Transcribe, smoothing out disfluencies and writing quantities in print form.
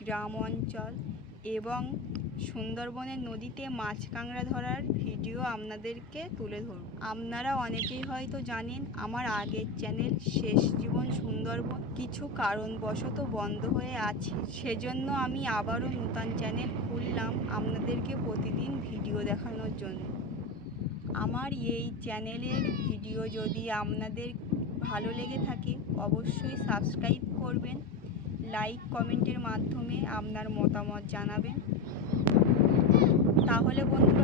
গ্রাম অঞ্চল এবং সুন্দরবনের নদীতে মাছ কাঁকড়া ধরার ভিডিও আপনাদেরকে তুলে ধরব। আপনারা অনেকেই হয়তো জানেন আমার আগের চ্যানেল শেষ জীবন সুন্দরবন কিছু কারণবশত বন্ধ হয়ে আছে, সেজন্য আমি আবারও নতুন চ্যানেল খুললাম আপনাদেরকে প্রতিদিন ভিডিও দেখানোর জন্য। আমার এই চ্যানেলের ভিডিও যদি আপনাদের ভালো লেগে থাকে অবশ্যই সাবস্ক্রাইব করবেন, লাইক কমেন্টের মাধ্যমে আপনার মতামত জানাবেন। তাহলে বন্ধুরা